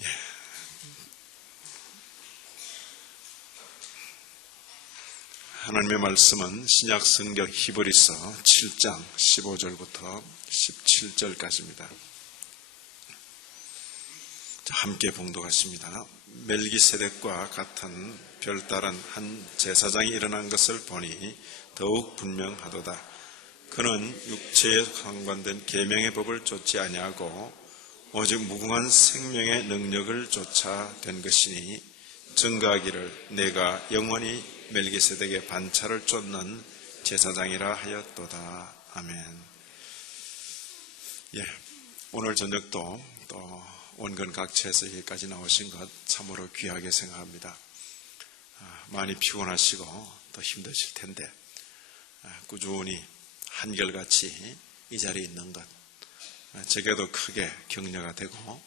예. 하나님의 말씀은 신약 성경 히브리서 7장 15절부터 17절까지입니다. 함께 봉독하십니다. 멜기세덱과 같은 별다른 한 제사장이 일어난 것을 보니 더욱 분명하도다. 그는 육체에 상관된 계명의 법을 좇지 아니하고 오직 무궁한 생명의 능력을 좇아 된 것이니 증거하기를 내가 영원히 멜기세덱의 반차를 쫓는 제사장이라 하였도다. 아멘. 오늘 저녁도 또 원근 각처에서 여기까지 나오신 것 참으로 귀하게 생각합니다. 많이 피곤하시고 더 힘드실 텐데 꾸준히 한결같이 이 자리에 있는 것 제게도 크게 격려가 되고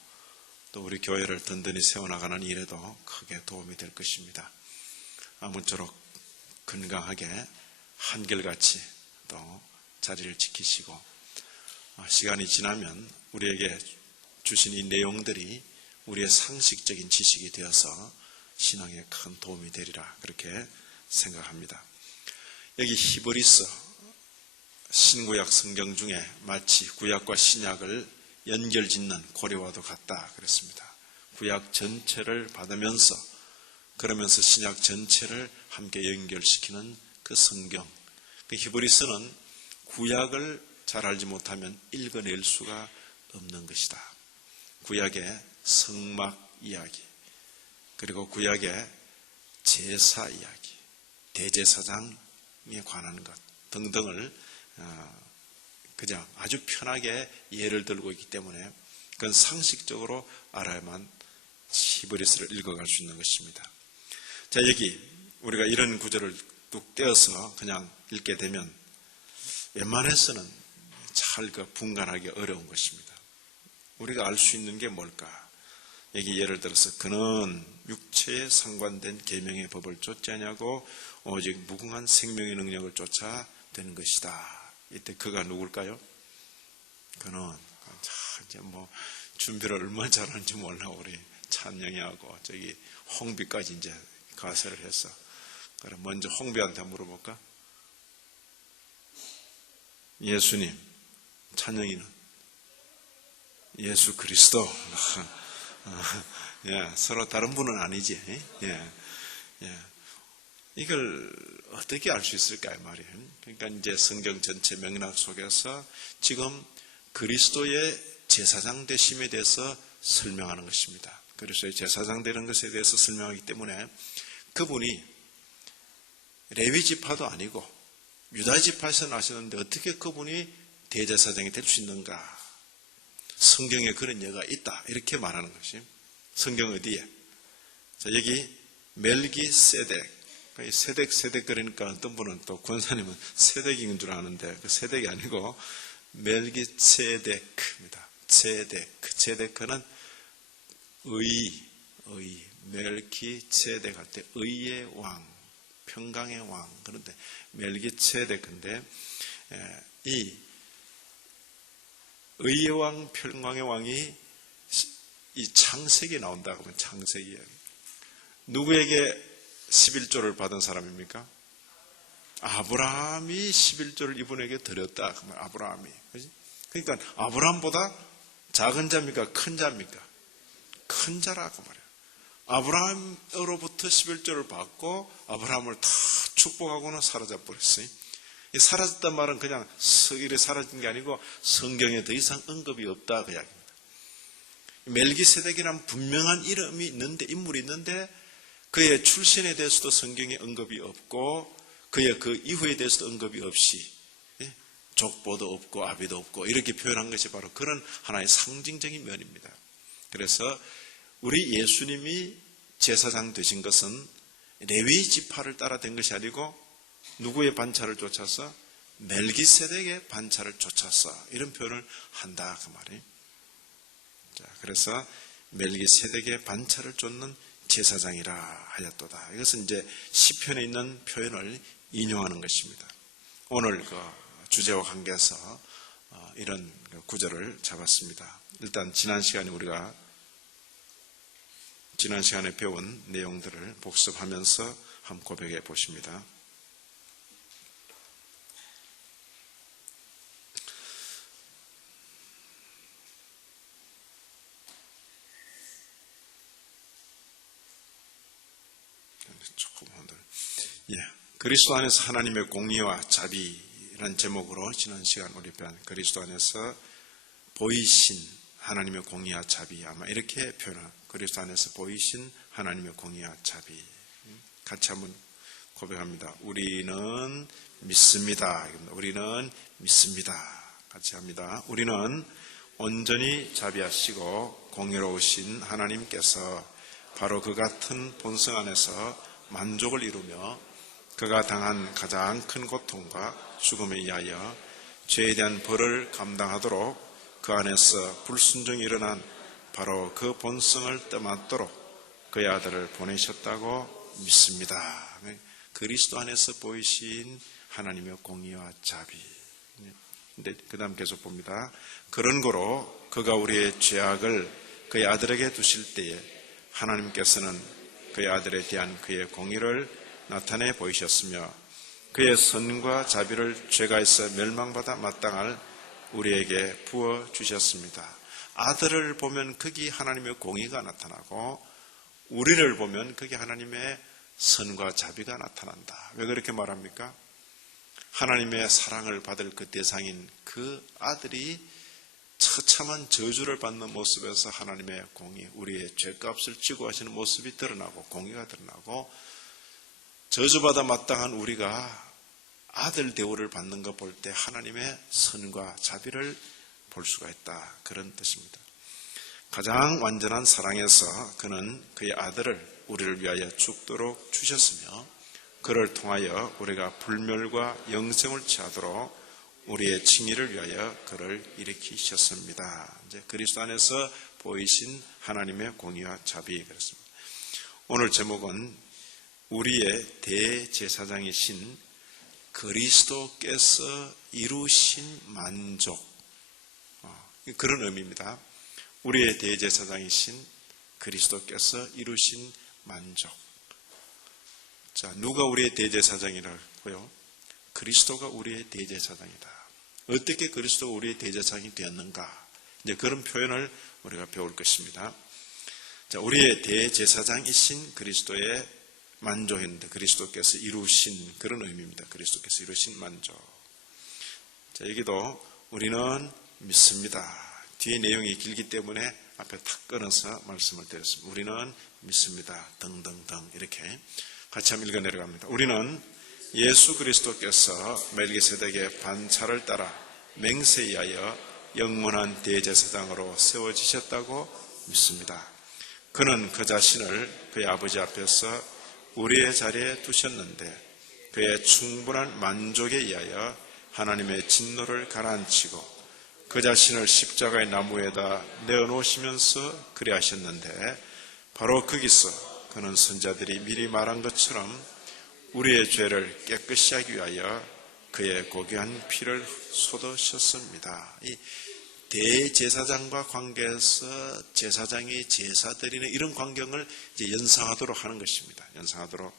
또 우리 교회를 든든히 세워나가는 일에도 크게 도움이 될 것입니다. 아무쪼록 건강하게 한결같이 또 자리를 지키시고 시간이 지나면 우리에게 주신 이 내용들이 우리의 상식적인 지식이 되어서 신앙에 큰 도움이 되리라 그렇게 생각합니다. 여기 히브리서 신구약 성경 중에 마치 구약과 신약을 연결짓는 고리와도 같다 그랬습니다. 구약 전체를 받으면서 그러면서 신약 전체를 함께 연결시키는 그 성경. 그 히브리서는 구약을 잘 알지 못하면 읽어낼 수가 없는 것이다. 구약의 성막 이야기, 그리고 구약의 제사 이야기, 대제사장에 관한 것 등등을 그냥 아주 편하게 예를 들고 있기 때문에 그건 상식적으로 알아야만 히브리서를 읽어갈 수 있는 것입니다. 자, 여기 우리가 이런 구절을 뚝 떼어서 그냥 읽게 되면 웬만해서는 잘 분간하기 어려운 것입니다. 우리가 알 수 있는 게 뭘까? 여기 예를 들어서 그는 육체에 상관된 계명의 법을 좇지 아니하고 오직 무궁한 생명의 능력을 쫓아 된 것이다. 이때 그가 누굴까요? 그는 이제 준비를 얼마나 잘하는지 몰라. 우리 찬영이하고 저기 홍비까지 이제 가세를 했어. 그럼 먼저 홍비한테 물어볼까? 예수님, 찬영이는 예수 그리스도. 서로 다른 분은 아니지. 이걸 어떻게 알 수 있을까요, 말이에요? 그러니까 이제 성경 전체 맥락 속에서 지금 그리스도의 제사장 되심에 대해서 설명하는 것입니다. 그리스도의 제사장 되는 것에 대해서 설명하기 때문에 그분이 레위 지파도 아니고 유다 지파에서 나셨는데 어떻게 그분이 대제사장이 될 수 있는가? 성경에 그런 예가 있다. 이렇게 말하는 것이. 성경 어디에? 자, 여기 멜기세덱. 세덱 그러니까 어떤 분은 또 권사님은 세덱인 줄 아는데 그 세덱이 아니고 멜기세덱입니다. 세덱은 의, 멜기세덱 때 의의 왕, 평강의 왕. 그런데 멜기세덱인데 이 의의 왕, 평강의 왕이 이 창세기에 나온다고 하면 창세기에 누구에게 11조를 받은 사람입니까? 아브라함이 11조를 이분에게 드렸다. 그러면 아브라함이. 그러니까 아브라함보다 작은 자입니까? 큰 자입니까? 큰 자라고 말해요. 아브라함으로부터 11조를 받고 아브라함을 다 축복하고는 사라져 버렸어요. 이 사라졌단 말은 그냥 서일에 사라진 게 아니고 성경에 더 이상 언급이 없다 그 이야기입니다. 멜기세덱이라는 분명한 이름이 있는데, 인물이 있는데 그의 출신에 대해서도 성경에 언급이 없고 그의 그 이후에 대해서도 언급이 없이 족보도 없고 아비도 없고 이렇게 표현한 것이 바로 그런 하나의 상징적인 면입니다. 그래서 우리 예수님이 제사장 되신 것은 레위 지파를 따라 된 것이 아니고 누구의 반차를 쫓아서? 멜기세덱의 반차를 쫓아서 이런 표현을 한다 그 말이에요. 자, 그래서 멜기세덱의 반차를 쫓는 제사장이라 하였도다. 이것은 이제 시편에 있는 표현을 인용하는 것입니다. 오늘 그 주제와 관계해서 이런 구절을 잡았습니다. 일단 지난 시간에 우리가 지난 시간에 배운 내용들을 복습하면서 한번 고백해 보십니다. 그리스도 안에서 하나님의 공의와 자비라는 제목으로 지난 시간 우리 배운 그리스도 안에서 보이신 하나님의 공의와 자비, 아마 이렇게 표현한 그리스도 안에서 보이신 하나님의 공의와 자비. 같이 한번 고백합니다. 우리는 믿습니다. 우리는 믿습니다. 같이 합니다. 우리는 온전히 자비하시고 공의로우신 하나님께서 바로 그 같은 본성 안에서 만족을 이루며 그가 당한 가장 큰 고통과 죽음에 의하여 죄에 대한 벌을 감당하도록 그 안에서 불순종이 일어난 바로 그 본성을 떠맡도록 그의 아들을 보내셨다고 믿습니다. 그리스도 안에서 보이신 하나님의 공의와 자비. 근데 그 다음 계속 봅니다. 그런 거로 그가 우리의 죄악을 그의 아들에게 두실 때에 하나님께서는 그의 아들에 대한 그의 공의를 나타내 보이셨으며 그의 선과 자비를 죄가 있어 멸망받아 마땅할 우리에게 부어주셨습니다. 아들을 보면 거기 하나님의 공의가 나타나고 우리를 보면 거기 하나님의 선과 자비가 나타난다. 왜 그렇게 말합니까? 하나님의 사랑을 받을 그 대상인 그 아들이 처참한 저주를 받는 모습에서 하나님의 공의, 우리의 죄값을 지고 하시는 모습이 드러나고 공의가 드러나고 저주받아 마땅한 우리가 아들 대우를 받는 거 볼 때 하나님의 선과 자비를 볼 수가 있다. 그런 뜻입니다. 가장 완전한 사랑에서 그는 그의 아들을 우리를 위하여 죽도록 주셨으며 그를 통하여 우리가 불멸과 영생을 취하도록 우리의 칭의를 위하여 그를 일으키셨습니다. 이제 그리스도 안에서 보이신 하나님의 공의와 자비 그렇습니다. 오늘 제목은 우리의 대제사장이신 그리스도께서 이루신 만족, 그런 의미입니다. 우리의 대제사장이신 그리스도께서 이루신 만족. 자, 누가 우리의 대제사장이라고요? 그리스도가 우리의 대제사장이다. 어떻게 그리스도가 우리의 대제사장이 되었는가? 이제 그런 표현을 우리가 배울 것입니다. 자, 우리의 대제사장이신 그리스도의 만족인데 그리스도께서 이루신 그런 의미입니다. 그리스도께서 이루신 만족. 자, 여기도 우리는 믿습니다. 뒤에 내용이 길기 때문에 앞에 탁 끊어서 말씀을 드렸습니다. 우리는 믿습니다. 등등등 이렇게 같이 한번 읽어 내려갑니다. 우리는 예수 그리스도께서 멜기세덱의 반차를 따라 맹세에 의하여 영원한 대제사장으로 세워지셨다고 믿습니다. 그는 그 자신을 그의 아버지 앞에서 우리의 자리에 두셨는데 그의 충분한 만족에 의하여 하나님의 진노를 가라앉히고 그 자신을 십자가의 나무에다 내어놓으시면서 그리하셨는데 바로 거기서 그는 선자들이 미리 말한 것처럼 우리의 죄를 깨끗이 하기 위하여 그의 고귀한 피를 쏟으셨습니다. 이 대제사장과 관계에서 제사장이 제사 드리는 이런 광경을 이제 연상하도록 하는 것입니다. 연상하도록.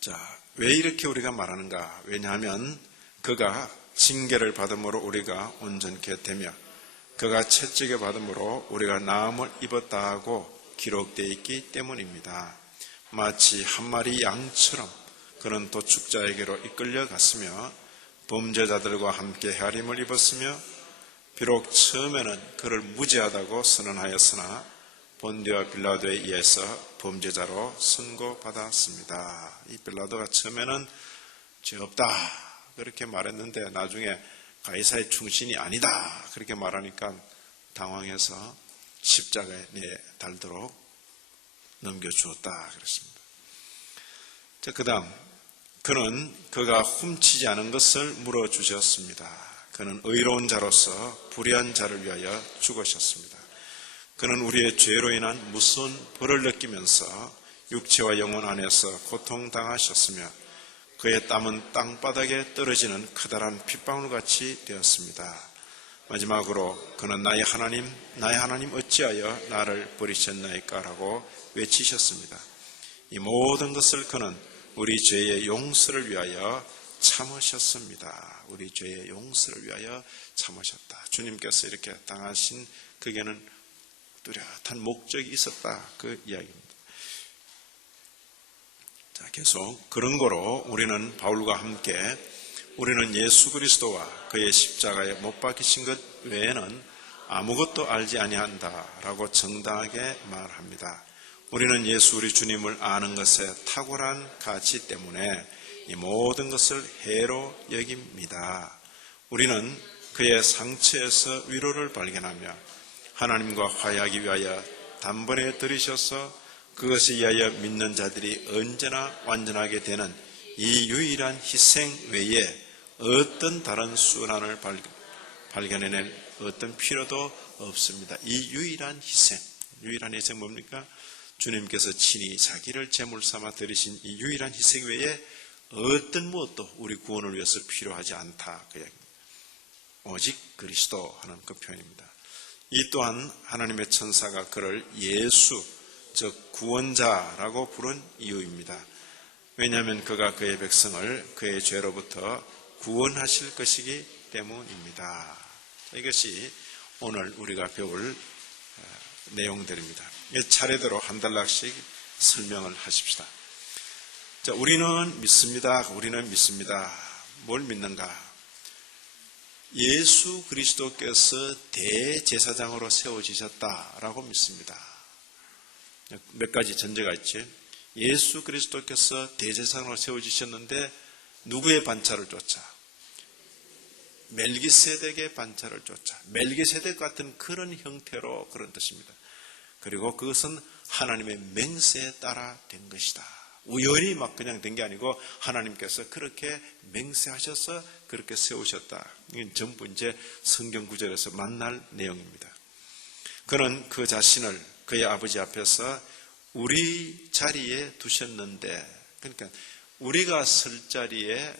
자, 왜 이렇게 우리가 말하는가? 왜냐하면 그가 징계를 받음으로 우리가 온전케 되며 그가 채찍을 받음으로 우리가 나음을 입었다 하고 기록되어 있기 때문입니다. 마치 한 마리 양처럼 그는 도축자에게로 이끌려 갔으며 범죄자들과 함께 헤아림을 입었으며 비록 처음에는 그를 무죄하다고 선언하였으나 본디와 빌라도에 의해서 범죄자로 선고받았습니다. 이 빌라도가 처음에는 죄 없다 그렇게 말했는데 나중에 가이사의 충신이 아니다 그렇게 말하니까 당황해서 십자가에 달도록 넘겨주었다 그랬습니다. 자, 그 다음 그는 그가 훔치지 않은 것을 물어주셨습니다. 그는 의로운 자로서 불의한 자를 위하여 죽으셨습니다. 그는 우리의 죄로 인한 무서운 벌을 느끼면서 육체와 영혼 안에서 고통당하셨으며 그의 땀은 땅바닥에 떨어지는 커다란 핏방울같이 되었습니다. 마지막으로 그는 나의 하나님 어찌하여 나를 버리셨나이까 라고 외치셨습니다. 이 모든 것을 그는 우리 죄의 용서를 위하여 참으셨습니다. 우리 죄의 용서를 위하여 참으셨다. 주님께서 이렇게 당하신 그게는 뚜렷한 목적이 있었다. 그 이야기입니다. 자, 계속 그런 거로 우리는 바울과 함께 우리는 예수 그리스도와 그의 십자가에 못 박히신 것 외에는 아무것도 알지 아니한다라고 정당하게 말합니다. 우리는 예수 우리 주님을 아는 것에 탁월한 가치 때문에 이 모든 것을 해로 여깁니다. 우리는 그의 상처에서 위로를 발견하며 하나님과 화해하기 위하여 단번에 들이셔서 그것에 의하여 믿는 자들이 언제나 완전하게 되는 이 유일한 희생 외에 어떤 다른 순환을 발견해낼 어떤 필요도 없습니다. 이 유일한 희생 뭡니까? 주님께서 친히 자기를 제물 삼아 드리신 이 유일한 희생 외에 어떤 무엇도 우리 구원을 위해서 필요하지 않다. 그 이야기입니다. 오직 그리스도 하는 그 표현입니다. 이 또한 하나님의 천사가 그를 예수, 즉 구원자라고 부른 이유입니다. 왜냐하면 그가 그의 백성을 그의 죄로부터 구원하실 것이기 때문입니다. 이것이 오늘 우리가 배울 내용들입니다. 차례대로 한 단락씩 설명을 하십시다. 자, 우리는 믿습니다. 뭘 믿는가? 예수 그리스도께서 대제사장으로 세워지셨다라고 믿습니다. 몇 가지 전제가 있지. 예수 그리스도께서 대제사장으로 세워지셨는데 누구의 반차를 쫓아? 멜기세덱의 반차를 쫓아. 멜기세덱 같은 그런 형태로 그런 뜻입니다. 그리고 그것은 하나님의 맹세에 따라 된 것이다. 우연히 막 그냥 된 게 아니고 하나님께서 그렇게 맹세하셔서 그렇게 세우셨다. 이건 전부 이제 성경 구절에서 만날 내용입니다. 그는 그 자신을 그의 아버지 앞에서 우리 자리에 두셨는데, 그러니까 우리가 설 자리에,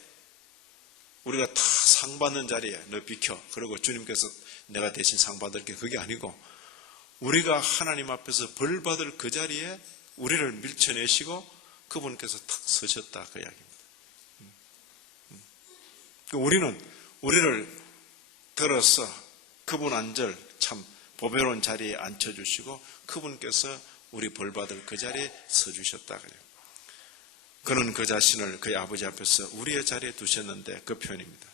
우리가 다 상 받는 자리에 너 비켜. 그리고 주님께서 내가 대신 상 받을게. 그게 아니고 우리가 하나님 앞에서 벌 받을 그 자리에 우리를 밀쳐내시고 그분께서 탁 서셨다. 그 이야기입니다. 우리를 들어서 그분 안절 참 보배로운 자리에 앉혀주시고 그분께서 우리 벌 받을 그 자리에 서주셨다. 그래요. 그는 그 자신을 그의 아버지 앞에서 우리의 자리에 두셨는데 그 표현입니다.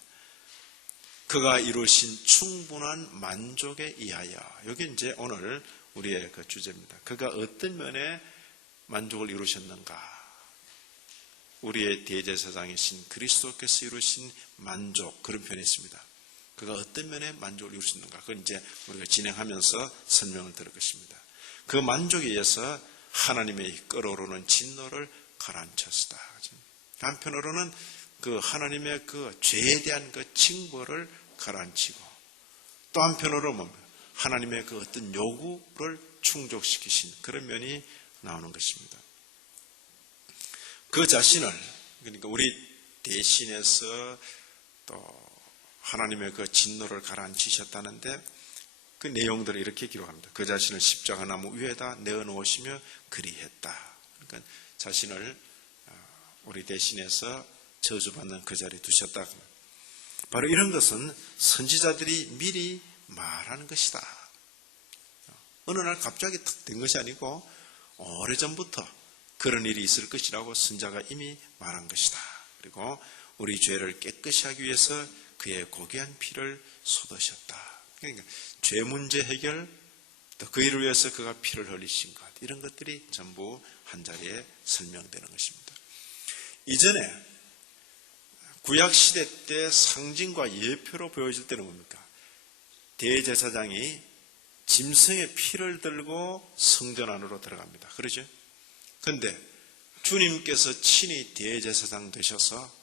그가 이루신 충분한 만족에 의하여. 여기 이제 오늘 우리의 그 주제입니다. 그가 어떤 면에 만족을 이루셨는가? 우리의 대제사장이신 그리스도께서 이루신 만족, 그런 표현이 있습니다. 그가 어떤 면에 만족을 이루셨는가? 그건 이제 우리가 진행하면서 설명을 들을 것입니다. 그 만족에 의해서 하나님의 끓어오르는 진노를 가라앉혔다. 한편으로는 그 하나님의 그 죄에 대한 그 징벌을 가라앉히고, 또 한편으로 뭡니까? 하나님의 그 어떤 요구를 충족시키신 그런 면이 나오는 것입니다. 그 자신을, 그러니까 우리 대신해서 또 하나님의 그 진노를 가라앉히셨다는데 그 내용들을 이렇게 기록합니다. 그 자신을 십자가 나무 위에다 내어놓으시며 그리했다. 그러니까 자신을 우리 대신해서 저주받는 그 자리에 두셨다. 바로 이런 것은 선지자들이 미리 말하는 것이다. 어느 날 갑자기 탁 된 것이 아니고 오래전부터 그런 일이 있을 것이라고 선지자가 이미 말한 것이다. 그리고 우리 죄를 깨끗이 하기 위해서 그의 고귀한 피를 쏟으셨다. 그러니까 죄 문제 해결, 또 그 일을 위해서 그가 피를 흘리신 것, 이런 것들이 전부 한 자리에 설명되는 것입니다. 이전에 구약시대 때 상징과 예표로 보여질 때는 뭡니까? 대제사장이 짐승의 피를 들고 성전 안으로 들어갑니다. 그러죠? 그런데 주님께서 친히 대제사장 되셔서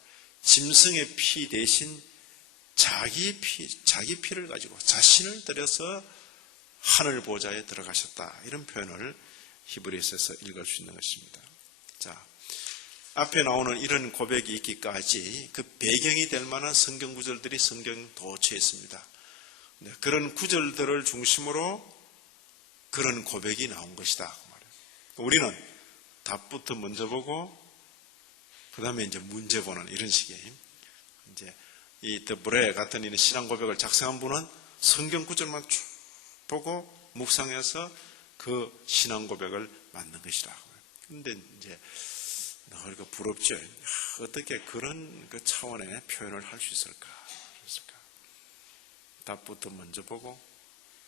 짐승의 피 대신 자기 피를 가지고 자신을 들여서 하늘 보좌에 들어가셨다. 이런 표현을 히브리서에서 읽을 수 있는 것입니다. 자, 앞에 나오는 이런 고백이 있기까지 그 배경이 될 만한 성경 구절들이 성경 도처에 있습니다. 그런 구절들을 중심으로 그런 고백이 나온 것이다. 그 말이에요. 우리는 답부터 먼저 보고 그 다음에 이제 문제 보는 이런 식이에요. 이제 이 더브레 같은 이런 신앙 고백을 작성한 분은 성경 구절만 쭉 보고 묵상해서 그 신앙 고백을 만든 것이라. 그런데 이제 우리가 부럽죠. 어떻게 그런 그 차원의 표현을 할 수 있을까? 답부터 먼저 보고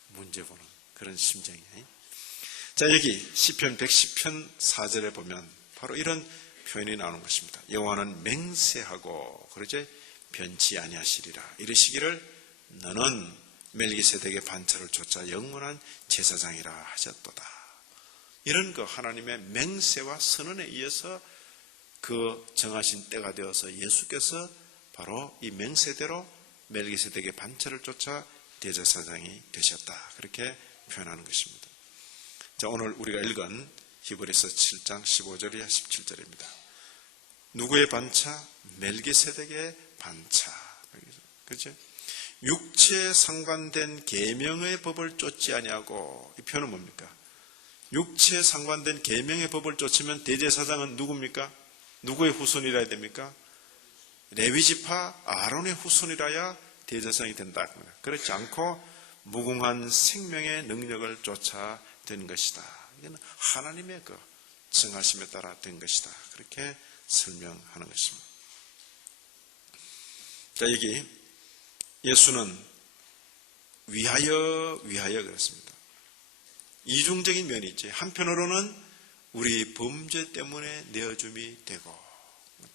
문제 보는 그런 심정이에요. 자, 여기 시편 110편 4절에 보면 바로 이런 표현이 나오는 것입니다. 여호와는 맹세하고 그러지 변치 아니하시리라. 이르시기를 너는 멜기세덱의 반차를 쫓아 영원한 제사장이라 하셨도다. 이런 그 하나님의 맹세와 선언에 의해서 그 정하신 때가 되어서 예수께서 바로 이 맹세대로 멜기세덱의 반차를 쫓아 대제사장이 되셨다. 그렇게 표현하는 것입니다. 자, 오늘 우리가 읽은 히브리서 7장 15절이야 17절입니다. 누구의 반차? 멜기세덱의 반차. 그렇죠? 육체에 상관된 계명의 법을 쫓지 아니하고, 이 표현은 뭡니까? 육체에 상관된 계명의 법을 쫓으면 대제사장은 누굽니까? 누구의 후손이라 해야 됩니까? 레위지파 아론의 후손이라야 대제사장이 된다. 그렇지 않고 무궁한 생명의 능력을 쫓아 된 것이다. 이건 하나님의 그 정하심에 따라 된 것이다. 그렇게 설명하는 것입니다. 자, 여기 예수는 위하여 그랬습니다. 이중적인 면이 있지. 한편으로는 우리 범죄 때문에 내어줌이 되고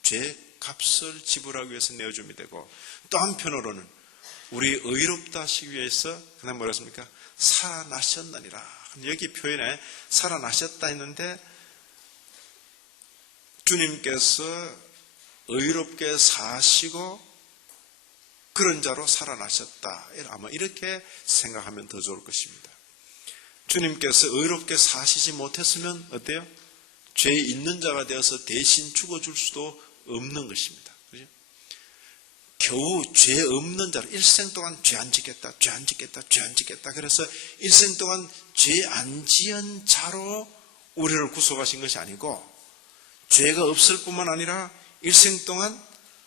죄 값을 지불하기 위해서 내어줌이 되고, 또 한편으로는 우리 의롭다 하시기 위해서 그다음 뭐라 했습니까? 살아나셨느니라. 여기 표현에 살아나셨다 했는데 주님께서 의롭게 사시고 그런 자로 살아나셨다. 아마 이렇게 생각하면 더 좋을 것입니다. 주님께서 의롭게 사시지 못했으면 어때요? 죄 있는 자가 되어서 대신 죽어줄 수도 없는 것입니다. 그죠? 겨우 죄 없는 자로 일생 동안 죄 안 짓겠다. 그래서 일생 동안 죄 안 지은 자로 우리를 구속하신 것이 아니고, 죄가 없을 뿐만 아니라 일생 동안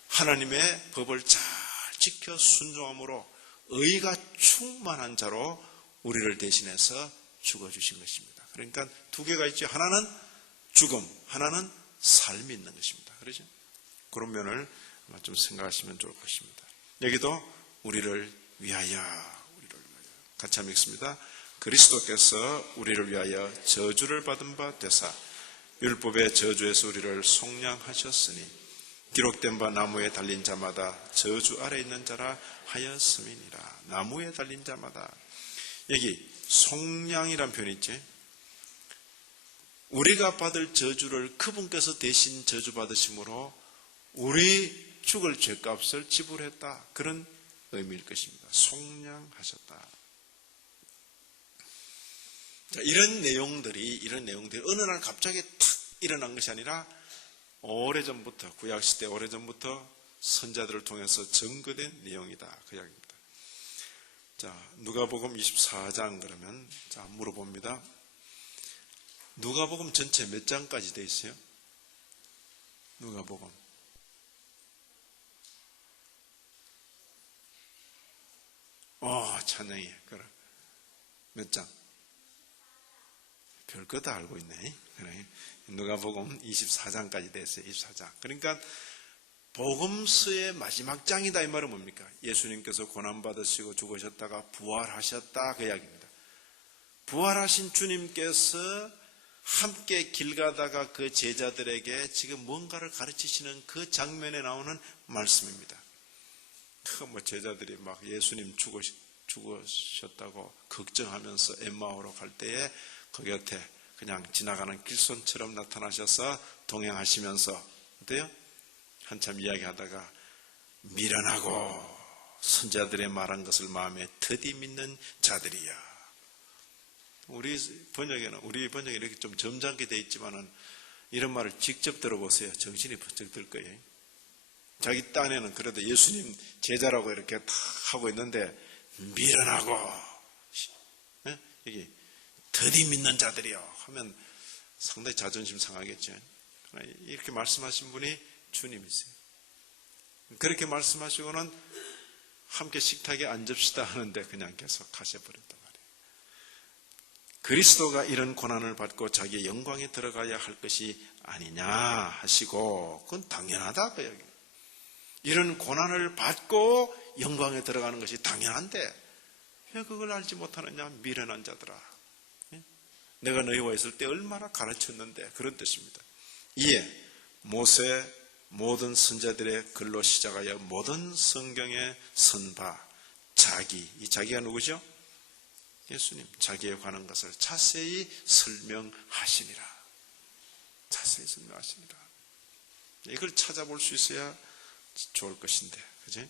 하나님의 법을 잘 지켜 순종함으로 의가 충만한 자로 우리를 대신해서 죽어주신 것입니다. 그러니까 두 개가 있죠. 하나는 죽음, 하나는 삶이 있는 것입니다. 그렇죠? 그런 면을 좀 생각하시면 좋을 것입니다. 여기도 우리를 위하여 같이 한번 읽습니다. 그리스도께서 우리를 위하여 저주를 받은 바 되사 율법의 저주에서 우리를 속량하셨으니 기록된 바 나무에 달린 자마다 저주 아래 있는 자라 하였음이니라. 나무에 달린 자마다. 여기 속량이란 표현이 있지. 우리가 받을 저주를 그분께서 대신 저주받으심으로 우리 죽을 죄값을 지불했다. 그런 의미일 것입니다. 속량하셨다. 자, 이런 내용들이 어느 날 갑자기 탁 일어난 것이 아니라 오래전부터, 구약시대 오래전부터 선자들을 통해서 증거된 내용이다. 그 이야기입니다. 자, 누가복음 24장 그러면 자, 물어봅니다. 누가복음 전체 몇 장까지 되어 있어요? 누가복음. 찬양이. 그래. 몇 장? 별거 다 알고 있네. 그래. 누가복음 24장까지 됐어요. 24장. 그러니까 복음서의 마지막 장이다 이 말은 뭡니까? 예수님께서 고난받으시고 죽으셨다가 부활하셨다 그 이야기입니다. 부활하신 주님께서 함께 길 가다가 그 제자들에게 지금 뭔가를 가르치시는 그 장면에 나오는 말씀입니다. 제자들이 막 예수님 죽으셨다고 걱정하면서 엠마오로 갈 때에 그 곁에 그냥 지나가는 길손처럼 나타나셔서 동행하시면서 어때요? 한참 이야기하다가 미련하고 선자들의 말한 것을 마음에 더디 믿는 자들이야. 우리 번역에 이렇게 좀 점잖게 되어 있지만은 이런 말을 직접 들어보세요. 정신이 번쩍 들 거예요. 자기 딴에는 그래도 예수님 제자라고 이렇게 탁 하고 있는데 미련하고 여기 더디 믿는 자들이요 하면 상당히 자존심 상하겠죠. 이렇게 말씀하신 분이 주님이세요. 그렇게 말씀하시고는 함께 식탁에 앉읍시다 하는데 그냥 계속 가셔버렸단 말이에요. 그리스도가 이런 고난을 받고 자기의 영광에 들어가야 할 것이 아니냐 하시고, 그건 당연하다 그 얘기예요. 이런 고난을 받고 영광에 들어가는 것이 당연한데 왜 그걸 알지 못하느냐, 미련한 자들아. 내가 너희와 있을 때 얼마나 가르쳤는데, 그런 뜻입니다. 이에 모세 모든 선자들의 글로 시작하여 모든 성경에 선바 자기, 이 자기가 누구죠? 예수님. 자기에 관한 것을 자세히 설명하시니라. 자세히 설명하시니라. 이걸 찾아볼 수 있어야 좋을 것인데, 그지?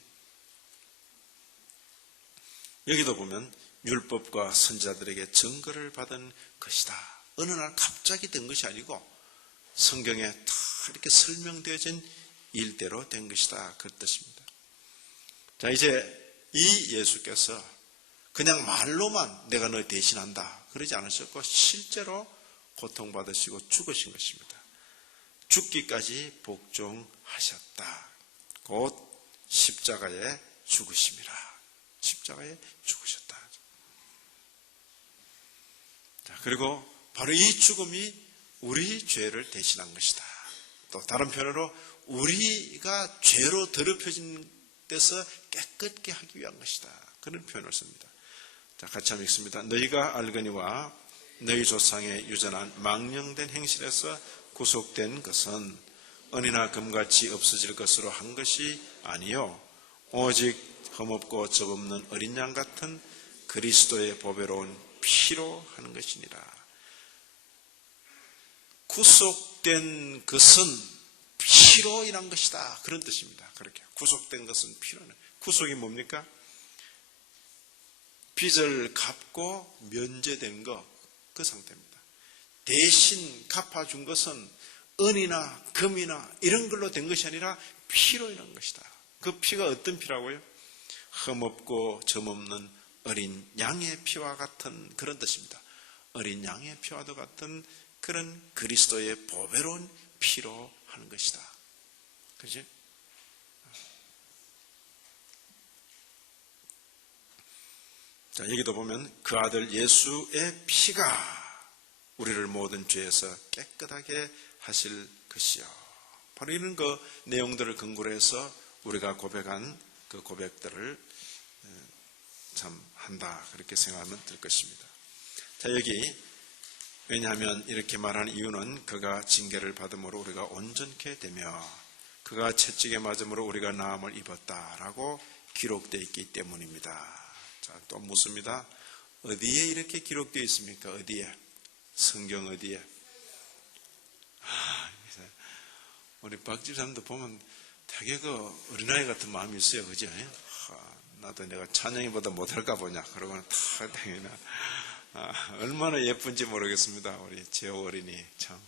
여기도 보면 율법과 선자들에게 증거를 받은 것이다. 어느 날 갑자기 된 것이 아니고 성경에 다 이렇게 설명되어진 일대로 된 것이다. 그 뜻입니다. 자, 이제 이 예수께서 그냥 말로만 내가 너 대신한다 그러지 않으셨고 실제로 고통받으시고 죽으신 것입니다. 죽기까지 복종하셨다. 곧 십자가에 죽으심이라. 십자가에 죽으셨다. 자, 그리고 바로 이 죽음이 우리 죄를 대신한 것이다. 또 다른 표현으로 우리가 죄로 더럽혀진 데서 깨끗게 하기 위한 것이다. 그런 표현을 씁니다. 자, 같이 한번 읽습니다. 너희가 알거니와 너희 조상의 유전한 망령된 행실에서 구속된 것은 은이나 금같이 없어질 것으로 한 것이 아니요 오직 흠없고 접없는 어린 양 같은 그리스도의 보배로운 피로 하는 것이니라. 구속된 것은 피로 인한 것이다. 그런 뜻입니다. 그렇게 구속된 것은 피로. 구속이 뭡니까? 빚을 갚고 면제된 것, 그 상태입니다. 대신 갚아준 것은 은이나 금이나 이런 걸로 된 것이 아니라 피로 인한 것이다. 그 피가 어떤 피라고요? 흠없고 점없는 어린 양의 피와 같은 그런 뜻입니다. 어린 양의 피와도 같은 그런 그리스도의 보배로운 피로 하는 것이다. 그렇지? 자, 여기도 보면 그 아들 예수의 피가 우리를 모든 죄에서 깨끗하게 하실 것이요. 바로 이런 그 내용들을 근거로 해서 우리가 고백한 그 고백들을 참 한다. 그렇게 생각하면 될 것입니다. 자, 여기 왜냐하면 이렇게 말하는 이유는 그가 징계를 받음으로 우리가 온전케 되며 그가 채찍에 맞음으로 우리가 나음을 입었다라고 기록되어 있기 때문입니다. 자, 또 묻습니다. 어디에 이렇게 기록되어 있습니까? 어디에? 성경 어디에? 우리 박 집사님도 보면 되게 그 어린아이 같은 마음이 있어요. 그죠? 나도 내가 찬영이보다 못할까 보냐. 그러고는 다 당연히 얼마나 예쁜지 모르겠습니다. 우리 재호 어린이 참.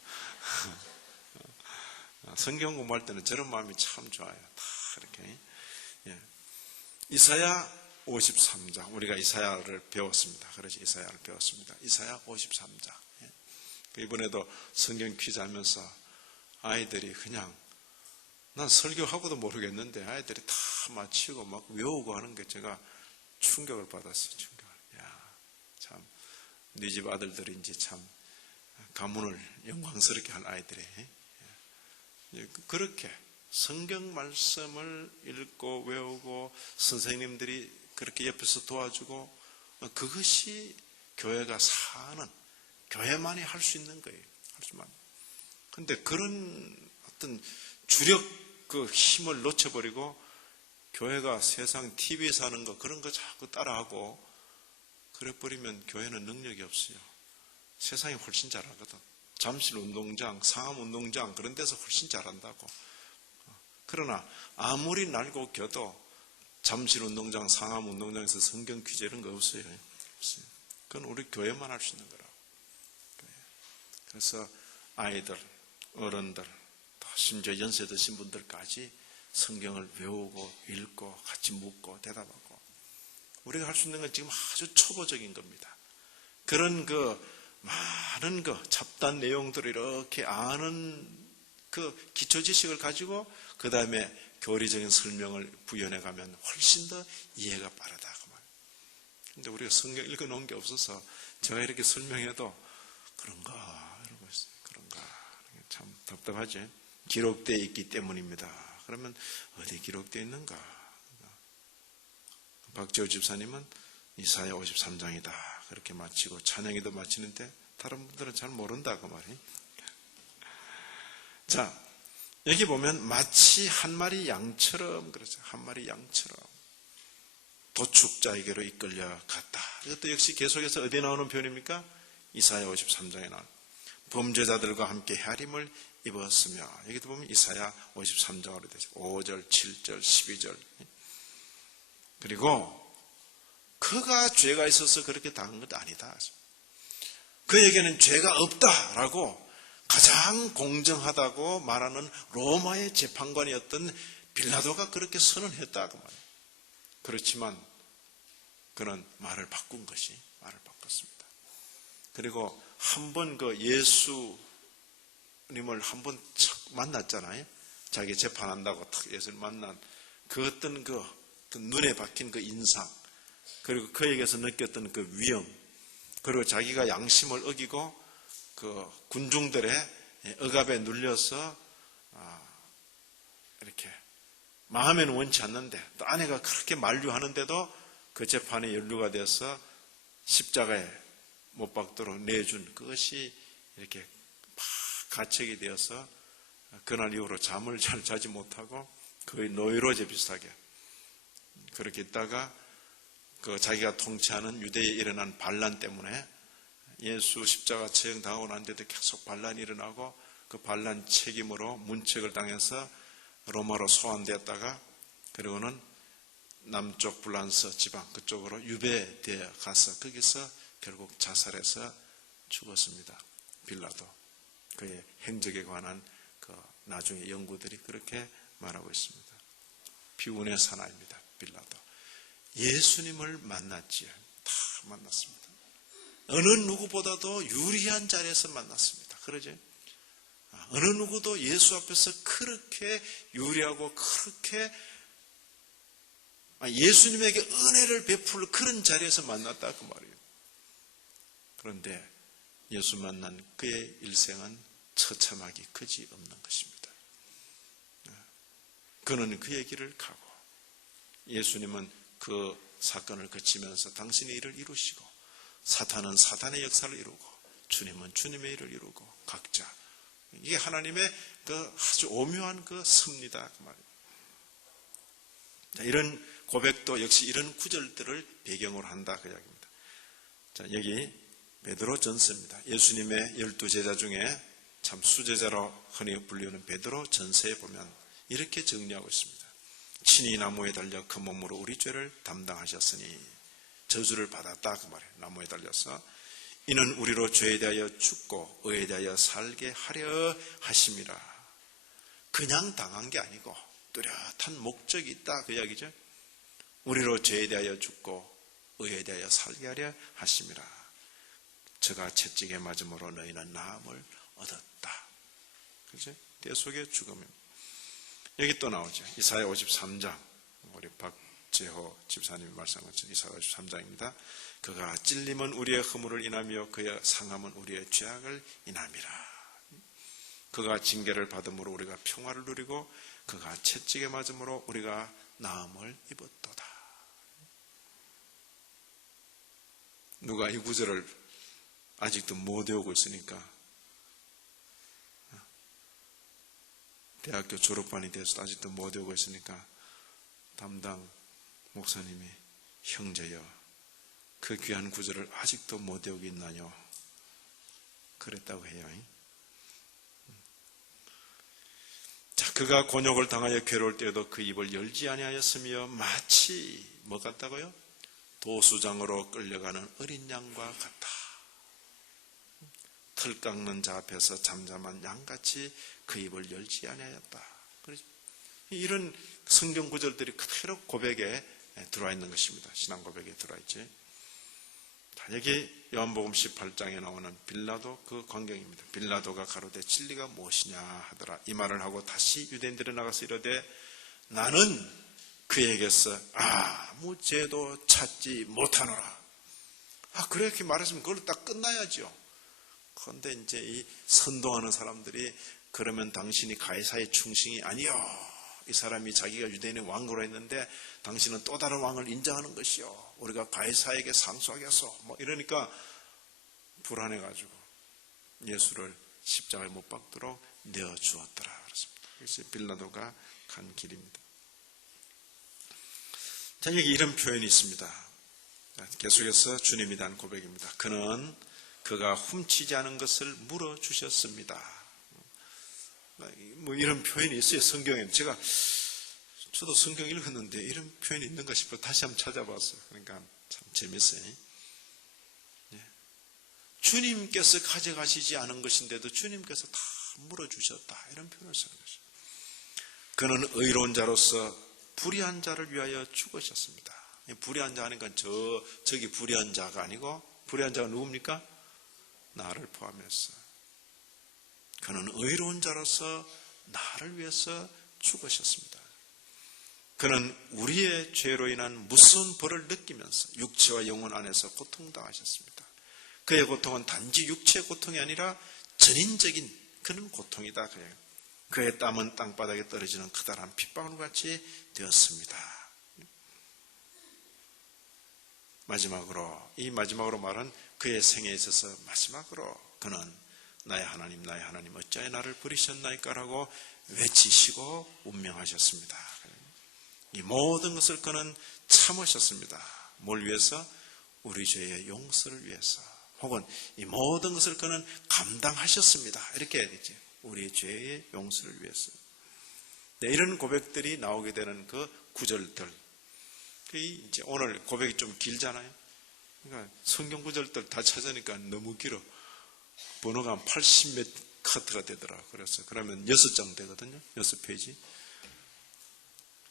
성경 공부할 때는 저런 마음이 참 좋아요. 다 이렇게. 예. 이사야 53장. 우리가 이사야를 배웠습니다. 그래서 이사야를 배웠습니다. 이사야 53장. 예. 이번에도 성경 퀴즈 하면서 아이들이 그냥 난 설교하고도 모르겠는데 아이들이 다 맞히고 막 외우고 하는 게 제가 충격을 받았어요. 충격을. 야, 참. 네 집 아들들인지 참 가문을 영광스럽게 한 아이들이 그렇게 성경 말씀을 읽고 외우고 선생님들이 그렇게 옆에서 도와주고 그것이 교회가 사는 교회만이 할 수 있는 거예요. 할 수만. 그런데 그런 어떤 주력 그 힘을 놓쳐버리고 교회가 세상 TV에서 하는 거 그런 거 자꾸 따라하고 그래버리면 교회는 능력이 없어요. 세상이 훨씬 잘하거든. 잠실 운동장, 상암 운동장 그런 데서 훨씬 잘한다고. 그러나 아무리 날고 겨도 잠실 운동장, 상암 운동장에서 성경 퀴즈 이런 거 없어요. 없어요. 그건 우리 교회만 할 수 있는 거라고. 그래서 아이들, 어른들, 또 심지어 연세 드신 분들까지 성경을 외우고 읽고 같이 묻고 대답하고 우리가 할 수 있는 건 지금 아주 초보적인 겁니다. 그런 많은 잡다한 내용들을 이렇게 아는 기초 지식을 가지고 그 다음에 교리적인 설명을 부연해 가면 훨씬 더 이해가 빠르다 그 말. 근데 우리가 성경 읽어 놓은 게 없어서 제가 이렇게 설명해도 그런가 이러고 있어요. 그런가 참 답답하지. 기록되어 있기 때문입니다. 그러면 어디 기록되어 있는가? 박재호 집사님은 이사야 53장이다 그렇게 마치고 찬양이도 마치는데 다른 분들은 잘 모른다 그 말이. 자, 여기 보면 마치 한 마리 양처럼 그러죠. 한 마리 양처럼 도축자에게로 이끌려 갔다. 이것도 역시 계속해서 어디에 나오는 표현입니까? 이사야 53장에 나오는 범죄자들과 함께 헤아림을 입었으며, 여기도 보면 이사야 53장으로 되죠. 5절, 7절, 12절. 그리고 그가 죄가 있어서 그렇게 당한 것도 아니다. 그에게는 죄가 없다라고 가장 공정하다고 말하는 로마의 재판관이었던 빌라도가 그렇게 선언했다 그 말이에요. 그렇지만 그는 말을 바꾼 것이 말을 바꿨습니다. 그리고 한번 예수님을 한번 만났잖아요. 자기 재판한다고 탁 예수를 만난 그 어떤 그 눈에 박힌 그 인상, 그리고 그에게서 느꼈던 그 위험, 그리고 자기가 양심을 어기고 그 군중들의 억압에 눌려서 이렇게 마음에는 원치 않는데 또 아내가 그렇게 만류하는데도 그 재판에 연루가 돼서 십자가에 못 박도록 내준 그것이 이렇게 막 가책이 되어서 그날 이후로 잠을 잘 자지 못하고 거의 노이로제 비슷하게 그렇게 있다가 자기가 통치하는 유대에 일어난 반란 때문에 예수 십자가 처형당하고 난 데도 계속 반란이 일어나고 그 반란 책임으로 문책을 당해서 로마로 소환되었다가 그리고는 남쪽 불란서 지방 그쪽으로 유배되어 가서 거기서 결국 자살해서 죽었습니다. 빌라도. 그의 행적에 관한 나중에 연구들이 그렇게 말하고 있습니다. 비운의 사나이입니다. 빌라도. 예수님을 만났지요. 다 만났습니다. 어느 누구보다도 유리한 자리에서 만났습니다. 그러죠? 어느 누구도 예수 앞에서 그렇게 유리하고 그렇게 예수님에게 은혜를 베풀 그런 자리에서 만났다 그 말이에요. 그런데 예수 만난 그의 일생은 처참하기 그지 없는 것입니다. 그는 그의 길을 가고 예수님은 그 사건을 거치면서 당신의 일을 이루시고 사탄은 사탄의 역사를 이루고 주님은 주님의 일을 이루고 각자 이게 하나님의 아주 오묘한 섭니다 그 말이에요. 자, 이런 고백도 역시 이런 구절들을 배경으로 한다 그 이야기입니다. 자, 여기 베드로 전서입니다. 예수님의 12제자 중에 참 수제자로 흔히 불리는 베드로 전서에 보면 이렇게 정리하고 있습니다. 친히 나무에 달려 그 몸으로 우리 죄를 담당하셨으니 저주를 받았다 그 말이에요. 나무에 달려서 이는 우리로 죄에 대하여 죽고 의에 대하여 살게 하려 하심이라. 그냥 당한 게 아니고 뚜렷한 목적이 있다 그 이야기죠. 우리로 죄에 대하여 죽고 의에 대하여 살게 하려 하심이라. 저가 채찍에 맞음으로 너희는 나음을 얻었다. 그죠? 대속의 죽음입니다. 여기 또 나오죠. 이사야 53장. 우리 박재호 집사님이 말씀한 것처럼 이사야 53장입니다. 그가 찔림은 우리의 허물을 인하며 그의 상함은 우리의 죄악을 인함이라. 그가 징계를 받음으로 우리가 평화를 누리고 그가 채찍에 맞음으로 우리가 나음을 입었도다. 누가 이 구절을 아직도 못 외우고 있으니까 대학교 졸업반이 돼서도 아직도 못 외우고 있으니까 담당 목사님이 형제여 그 귀한 구절을 아직도 못 외우고 있나요? 그랬다고 해요. 자, 그가 곤욕을 당하여 괴로울 때에도 그 입을 열지 아니하였으며 마치 뭐 같다고요? 도수장으로 끌려가는 어린 양과 같다. 털 깎는 자 앞에서 잠잠한 양같이 그 입을 열지 아니하였다. 이런 성경 구절들이 그대로 고백의 들어와 있는 것입니다. 신앙 고백에 들어와 있지. 자, 여기 요한복음 18장에 나오는 빌라도 그 광경입니다. 빌라도가 가로되 진리가 무엇이냐 하더라. 이 말을 하고 다시 유대인들이 나가서 이르되 나는 그에게서 아무 죄도 찾지 못하노라. 그렇게 말했으면 그걸로 딱 끝나야죠. 그런데 이제 이 선동하는 사람들이 그러면 당신이 가이사의 충신이 아니요. 이 사람이 자기가 유대인의 왕으로 했는데 당신은 또 다른 왕을 인정하는 것이요. 우리가 가이사에게 상소하겠소. 이러니까 불안해가지고 예수를 십자가에 못 박도록 내어주었더라. 그렇습니다. 그래서 빌라도가 간 길입니다. 자, 여기 이런 표현이 있습니다. 계속해서 주님이 단 고백입니다. 그가 훔치지 않은 것을 물어주셨습니다. 이런 표현이 있어요, 성경에. 저도 성경 읽었는데 이런 표현이 있는가 싶어 다시 한번 찾아봤어요. 그러니까 참 재밌어요. 주님께서 가져가시지 않은 것인데도 주님께서 다 물어주셨다. 이런 표현을 쓰는 것이죠. 그는 의로운 자로서 불의한 자를 위하여 죽으셨습니다. 불의한 자 하니까 저기 불의한 자가 아니고, 불의한 자가 누굽니까? 나를 포함해서. 그는 의로운 자로서 나를 위해서 죽으셨습니다. 그는 우리의 죄로 인한 무서운 벌을 느끼면서 육체와 영혼 안에서 고통당하셨습니다. 그의 고통은 단지 육체의 고통이 아니라 전인적인 그런 고통이다. 그의 땀은 땅바닥에 떨어지는 커다란 핏방울같이 되었습니다. 마지막으로 말은 그의 생애에 있어서 마지막으로 그는 나의 하나님 어찌하여 나를 버리셨나이까 라고 외치시고 운명하셨습니다. 이 모든 것을 그는 참으셨습니다. 뭘 위해서? 우리 죄의 용서를 위해서. 혹은 이 모든 것을 그는 감당하셨습니다. 이렇게 해야 되지. 우리 죄의 용서를 위해서. 네, 이런 고백들이 나오게 되는 그 구절들. 이제 오늘 고백이 좀 길잖아요. 그러니까 성경 구절들 다 찾으니까 너무 길어. 번호가 한 80몇 카트가 되더라. 그러면 6장 되거든요. 6페이지.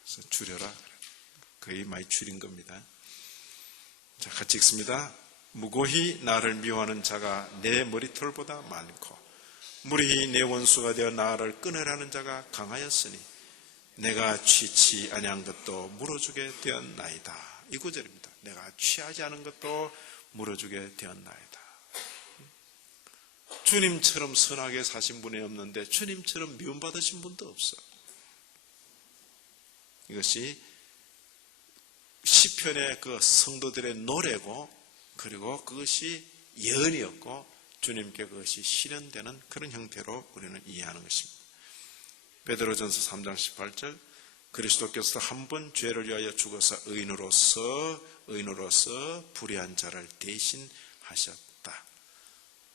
그래서 줄여라. 거의 많이 줄인 겁니다. 자, 같이 읽습니다. 무고히 나를 미워하는 자가 내 머리털보다 많고 무리히 내 원수가 되어 나를 끊으라는 자가 강하였으니 내가 취치 아니한 것도 물어주게 되었나이다. 이 구절입니다. 내가 취하지 않은 것도 물어주게 되었나이다. 주님처럼 선하게 사신 분이 없는데 주님처럼 미움받으신 분도 없어. 이것이 시편의 그 성도들의 노래고, 그리고 그것이 예언이었고 주님께 그것이 실현되는 그런 형태로 우리는 이해하는 것입니다. 베드로전서 3장 18절 그리스도께서 한 번 죄를 위하여 죽어서 의인으로서 불의한 자를 대신하셨다.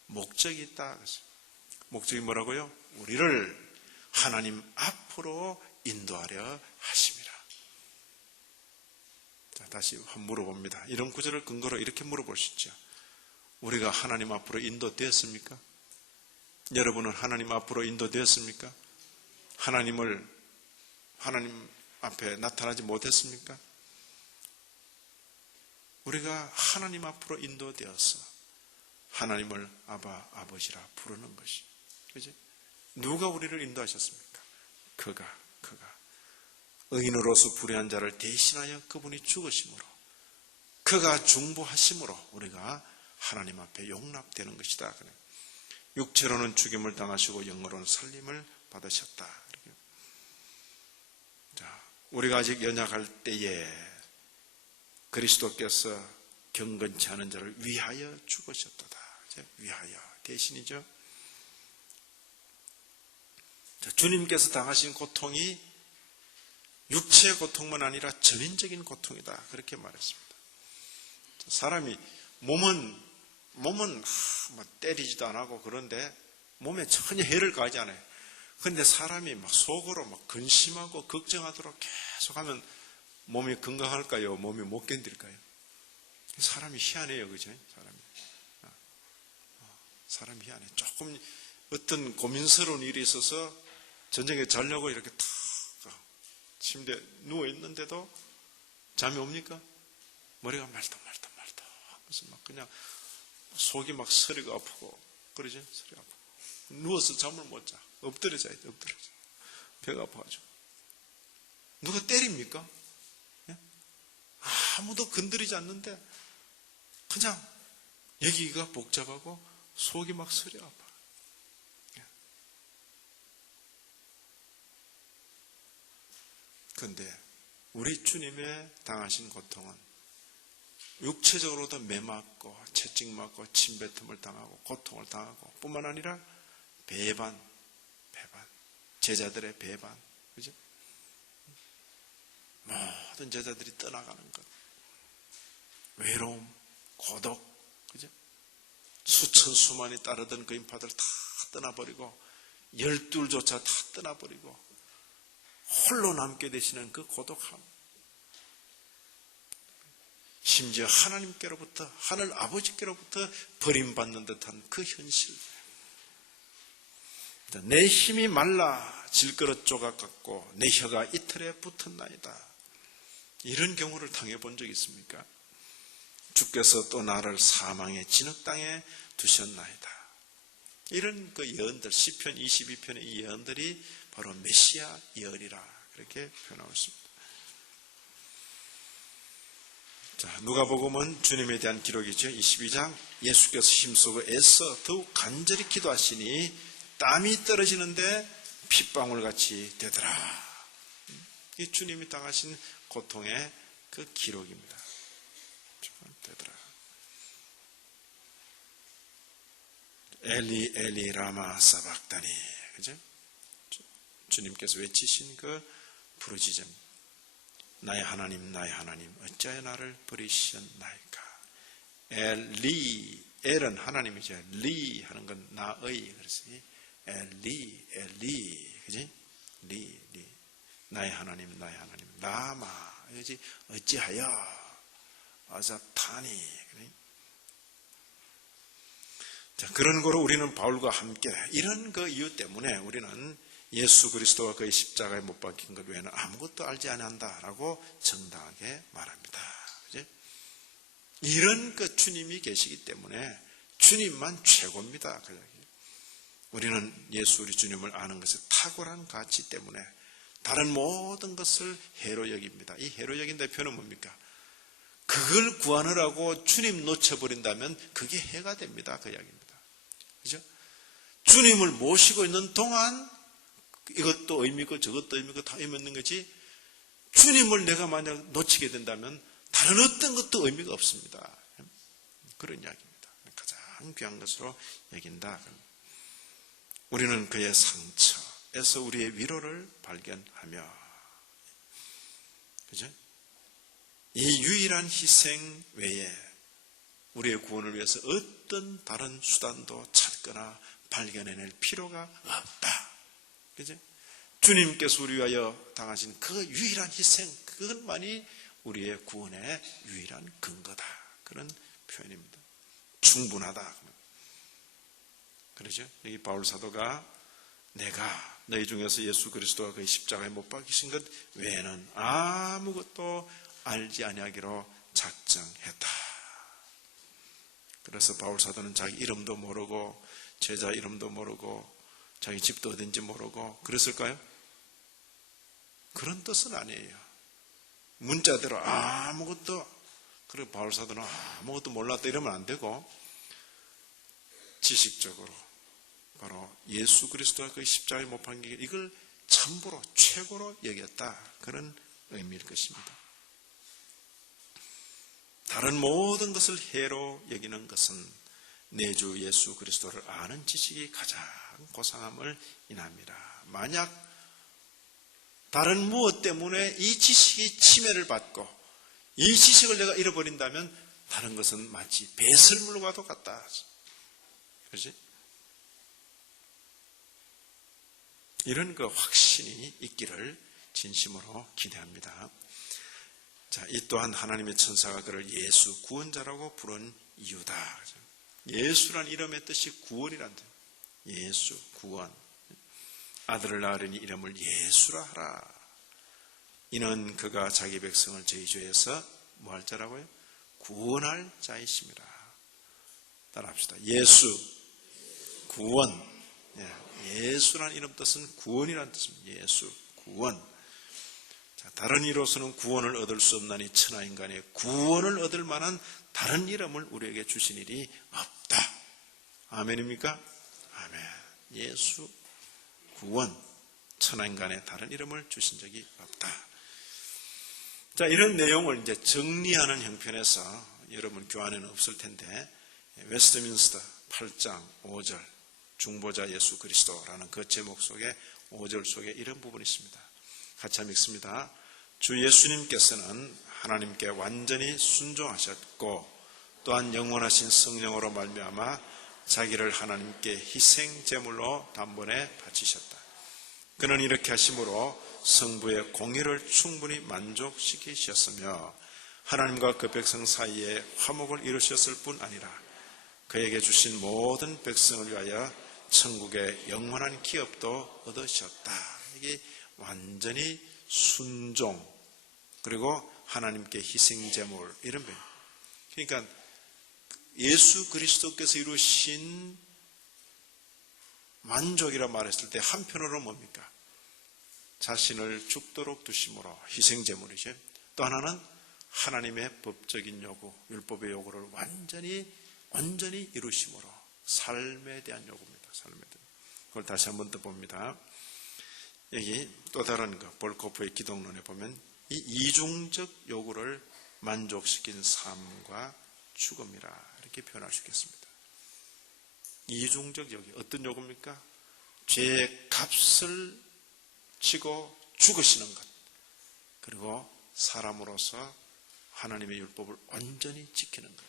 목적이 있다. 목적이 뭐라고요? 우리를 하나님 앞으로 인도하려 하심이라. 자, 다시 한번 물어봅니다. 이런 구절을 근거로 이렇게 물어볼 수 있죠. 우리가 하나님 앞으로 인도되었습니까? 여러분은 하나님 앞으로 인도되었습니까? 하나님 앞에 나타나지 못했습니까? 우리가 하나님 앞으로 인도되어서 하나님을 아버지라 부르는 것이. 그죠? 누가 우리를 인도하셨습니까? 그가 의인으로서 불의한 자를 대신하여 그분이 죽으심으로, 그가 중보하심으로 우리가 하나님 앞에 용납되는 것이다. 육체로는 죽임을 당하시고 영으로는 살림을 받으셨다. 자, 우리가 아직 연약할 때에 그리스도께서 경건치 않은 자를 위하여 죽으셨도다. 위하여 대신이죠. 자, 주님께서 당하신 고통이 육체의 고통만 아니라 전인적인 고통이다. 그렇게 말했습니다. 사람이 몸은 때리지도 안 하고 그런데 몸에 전혀 해를 가하지 않아요. 그런데 사람이 속으로 근심하고 걱정하도록 계속하면 몸이 건강할까요? 몸이 못 견딜까요? 사람이 희한해요, 그죠? 사람이 희한해. 조금 어떤 고민스러운 일이 있어서 저녁에 자려고 이렇게 탁 침대에 누워 있는데도 잠이 옵니까? 머리가 말똥 하면서 막 그냥 속이 막 서리가 아프고 그러지? 서리가 아프고 누워서 잠을 못 자. 엎드려 자야 돼. 배가 아파가지고. 누가 때립니까? 예? 아무도 건드리지 않는데 그냥 여기가 복잡하고 속이 막 서리 아파. 그런데 우리 주님의 당하신 고통은 육체적으로도 매맞고 채찍맞고 침뱉음을 당하고 고통을 당하고 뿐만 아니라 배반, 제자들의 배반, 그죠? 모든 제자들이 떠나가는 것, 외로움, 고독, 그죠? 수천 수만이 따르던 그 인파들 다 떠나버리고 12조차 다 떠나버리고 홀로 남게 되시는 그 고독함, 심지어 하나님께로부터 하늘 아버지께로부터 버림받는 듯한 그 현실, 내 힘이 말라 질그릇 조각 같고 내 혀가 이틀에 붙었나이다. 이런 경우를 당해본 적 있습니까? 주께서 또 나를 사망의 진흙땅에 두셨나이다. 이런 그 예언들, 시편 22편의 이 예언들이 바로 메시아 예언이라 그렇게 표현하고 있습니다. 자, 누가복음은 주님에 대한 기록이죠. 22장, 예수께서 힘쓰고 애써 더욱 간절히 기도하시니 땀이 떨어지는데 핏방울같이 되더라. 이 주님이 당하신 고통의 그 기록입니다. 되더라. 엘리 엘리 라마 사박다니, 그죠? 주님께서 외치신 그 부르짖음, 나의 하나님 어찌하여 나를 버리셨나이까. 엘리, 엘은 하나님이죠. 리 하는 건 나의, 그래서 엘리, 그지? 리, 나의 하나님 라마, 그지? 어찌하여 아자타니. 자, 그런 거로 우리는 바울과 함께 이런 그 이유 때문에 우리는 예수 그리스도와 그의 십자가에 못 박힌 것 외에는 아무것도 알지 않는다라고 정당하게 말합니다. 그지? 이런 그 주님이 계시기 때문에 주님만 최고입니다. 우리는 예수 우리 주님을 아는 것이 탁월한 가치 때문에 다른 모든 것을 해로 여깁니다. 이 해로 여긴다의 표현은 뭡니까? 그걸 구하느라고 주님 놓쳐버린다면 그게 해가 됩니다. 그 이야기입니다. 그죠? 주님을 모시고 있는 동안 이것도 의미고 저것도 의미고 다 의미 있는 거지, 주님을 내가 만약 놓치게 된다면 다른 어떤 것도 의미가 없습니다. 그런 이야기입니다. 가장 귀한 것으로 여긴다. 우리는 그의 상처에서 우리의 위로를 발견하며, 그죠? 이 유일한 희생 외에 우리의 구원을 위해서 어떤 다른 수단도 찾거나 발견해낼 필요가 없다. 그죠? 주님께서 우리 위하여 당하신 그 유일한 희생, 그것만이 우리의 구원의 유일한 근거다. 그런 표현입니다. 충분하다. 그러죠? 여기 바울 사도가 내가 너희 중에서 예수 그리스도와 그의 십자가에 못 박히신 것 외에는 아무것도 알지 아니하기로 작정했다. 그래서 바울 사도는 자기 이름도 모르고 제자 이름도 모르고 자기 집도 어딘지 모르고 그랬을까요? 그런 뜻은 아니에요. 문자대로 아무것도, 그리고 바울 사도는 아무것도 몰랐다 이러면 안 되고, 지식적으로 바로 예수 그리스도와 그 십자가에 못 박힌 이걸 참부로 최고로 여겼다. 그런 의미일 것입니다. 다른 모든 것을 해로 여기는 것은 내 주 예수 그리스도를 아는 지식이 가장 고상함을 인합니다. 만약 다른 무엇 때문에 이 지식이 침해를 받고 이 지식을 내가 잃어버린다면 다른 것은 마치 배설물과도 같다. 그렇지? 이런 그 확신이 있기를 진심으로 기대합니다. 자, 이 또한 하나님의 천사가 그를 예수 구원자라고 부른 이유다. 예수란 이름의 뜻이 구원이란 뜻. 예수 구원. 아들을 낳으려니 이름을 예수라 하라. 이는 그가 자기 백성을 저희 죄에서 뭐 할 자라고요? 구원할 자이심이라. 따라합시다. 예수, 구원. 예수라는 이름 뜻은 구원이라는 뜻입니다. 예수, 구원. 자, 다른 이로서는 구원을 얻을 수 없나니 천하인간의 구원을 얻을 만한 다른 이름을 우리에게 주신 일이 없다. 아멘입니까? 아멘. 예수, 구원. 천하인간의 다른 이름을 주신 적이 없다. 자, 이런 내용을 이제 정리하는 형편에서 여러분 교환에는 없을 텐데 웨스트민스터 8장 5절 중보자 예수 그리스도라는 그 제목 속에 5절 속에 이런 부분이 있습니다. 같이 한번 읽습니다. 주 예수님께서는 하나님께 완전히 순종하셨고 또한 영원하신 성령으로 말미암아 자기를 하나님께 희생 제물로 단번에 바치셨다. 그는 이렇게 하심으로 성부의 공의를 충분히 만족시키셨으며 하나님과 그 백성 사이에 화목을 이루셨을 뿐 아니라 그에게 주신 모든 백성을 위하여 천국의 영원한 기업도 얻으셨다. 이게 완전히 순종 그리고 하나님께 희생제물 이런 거. 그러니까 예수 그리스도께서 이루신 만족이라 말했을 때 한편으로 뭡니까? 자신을 죽도록 두심으로 희생제물이죠. 또 하나는 하나님의 법적인 요구, 율법의 요구를 완전히 이루심으로 삶에 대한 요구입니다. 삶에 대한. 그걸 다시 한 번 더 봅니다. 여기 또 다른 거, 볼코프의 기독론에 보면 이 이중적 요구를 만족시킨 삶과 죽음이라 이렇게 표현할 수 있겠습니다. 이중적 요구, 어떤 요구입니까? 죄의 값을 치고 죽으시는 것, 그리고 사람으로서 하나님의 율법을 완전히 지키는 것.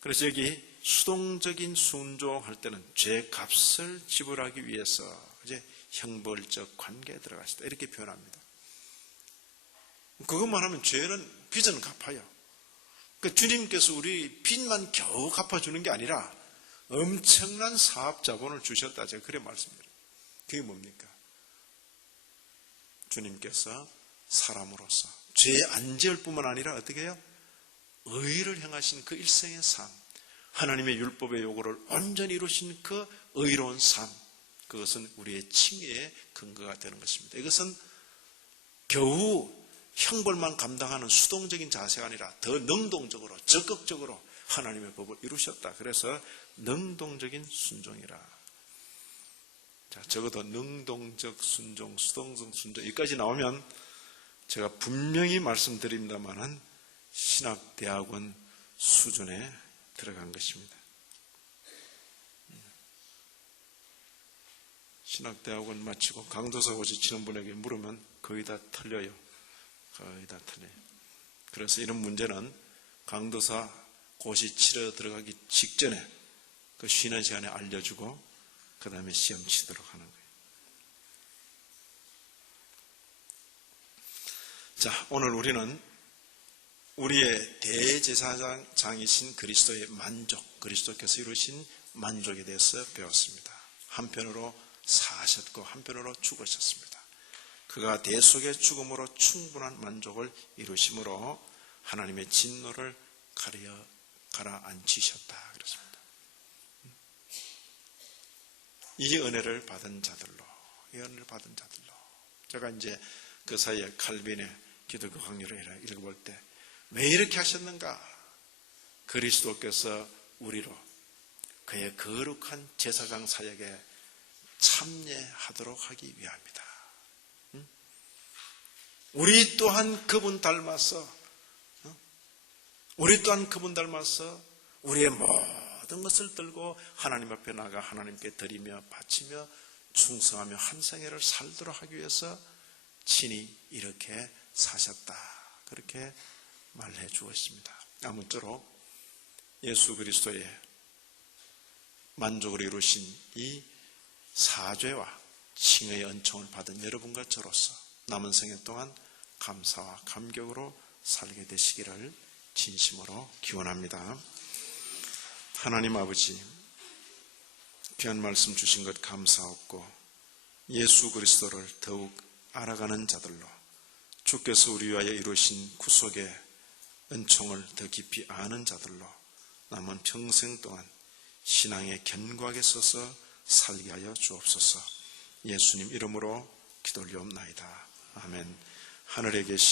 그래서 여기 수동적인 순종할 때는 죄 값을 지불하기 위해서 이제 형벌적 관계에 들어가시다 이렇게 표현합니다. 그것만 하면 죄는 빚은 갚아요. 그러니까 주님께서 우리 빚만 겨우 갚아주는 게 아니라 엄청난 사업자본을 주셨다. 제가 그래 말씀드려요. 그게 뭡니까? 주님께서 사람으로서 죄 안 지을 뿐만 아니라 어떻게 해요? 의를 행하신 그 일생의 삶, 하나님의 율법의 요구를 완전히 이루신 그 의로운 삶, 그것은 우리의 칭의의 근거가 되는 것입니다. 이것은 겨우 형벌만 감당하는 수동적인 자세가 아니라 더 능동적으로 적극적으로 하나님의 법을 이루셨다. 그래서 능동적인 순종이라. 자, 적어도 능동적 순종, 수동적 순종 여기까지 나오면 제가 분명히 말씀드립니다만은 신학대학원 수준에 들어간 것입니다. 신학대학원 마치고 강도사 고시 치는 분에게 물으면 거의 다 틀려요. 거의 다 틀려요. 그래서 이런 문제는 강도사 고시 치러 들어가기 직전에 그 쉬는 시간에 알려주고 그 다음에 시험 치도록 하는 거예요. 자, 오늘 우리는 우리의 대제사장이신 그리스도의 만족, 그리스도께서 이루신 만족에 대해서 배웠습니다. 한편으로 사셨고 한편으로 죽으셨습니다. 그가 대속의 죽음으로 충분한 만족을 이루심으로 하나님의 진노를 가라앉히셨다 그랬습니다. 이 은혜를 받은 자들로, 제가 이제 그 사이에 칼빈의 기독교 강요를 읽어볼 때 왜 이렇게 하셨는가? 그리스도께서 우리로 그의 거룩한 제사장 사역에 참여하도록 하기 위함이다. 우리 또한 그분 닮아서 우리의 모든 것을 들고 하나님 앞에 나가 하나님께 드리며 바치며 충성하며 한 생애를 살도록 하기 위해서 친히 이렇게 사셨다. 그렇게 말해 주었습니다. 아무쪼록 예수 그리스도의 만족을 이루신 이 사죄와 칭의의 은총을 받은 여러분과 저로서 남은 생애 동안 감사와 감격으로 살게 되시기를 진심으로 기원합니다. 하나님 아버지, 귀한 말씀 주신 것 감사하고 예수 그리스도를 더욱 알아가는 자들로 주께서 우리 위하여 이루신 구속의 은총을 더 깊이 아는 자들로 남은 평생 동안 신앙의 견고하게 서서 살게 하여 주옵소서. 예수님 이름으로 기도 올리옵나이다. 아멘. 하늘에 계신